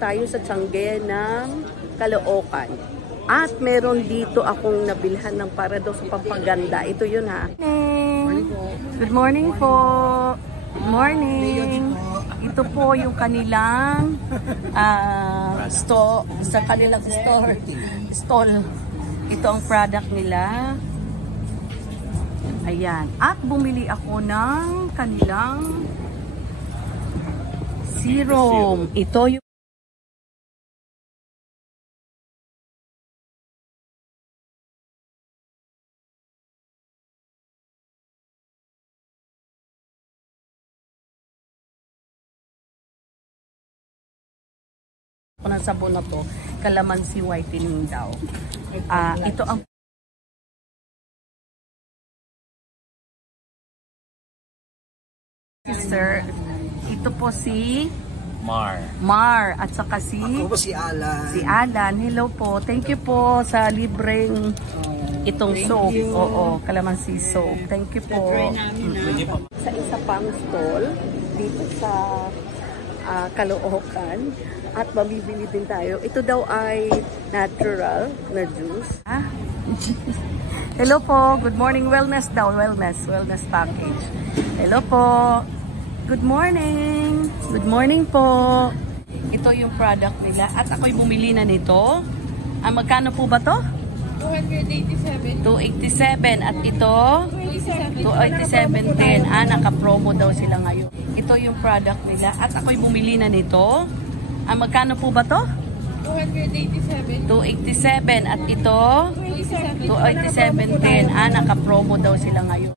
Tayo sa Tiangge ng Caloocan. At meron dito akong nabilhan ng para daw sa pampaganda. Ito yun ha. Good morning po. Good morning. Ito po yung kanilang sa kanilang stall. Ito ang product nila. Ayan. At bumili ako ng kanilang serum. Ito yung ng sabon na to, calamansi whitening daw. Ito ang sister. Ito po si Mar at saka si Alan. Si Alan. Hello po. Thank you po sa libreng itong soap. Oo, calamansi soap. Thank you po. Sa isa pang stall dito sa Caloocan at mabibili din tayo. Ito daw ay natural na juice. Hello po. Good morning. Wellness daw. Wellness package. Hello po. Good morning. Good morning po. Ito yung product nila at ako'y bumili na nito. Magkano po ba to? 287. 287 at ito 287 din. Naka-promo daw sila ngayon. Ito yung product nila at ako'y bumili na nito. Magkano po ba to? 287. 287 at ito 287 din. Naka-promo daw sila ngayon.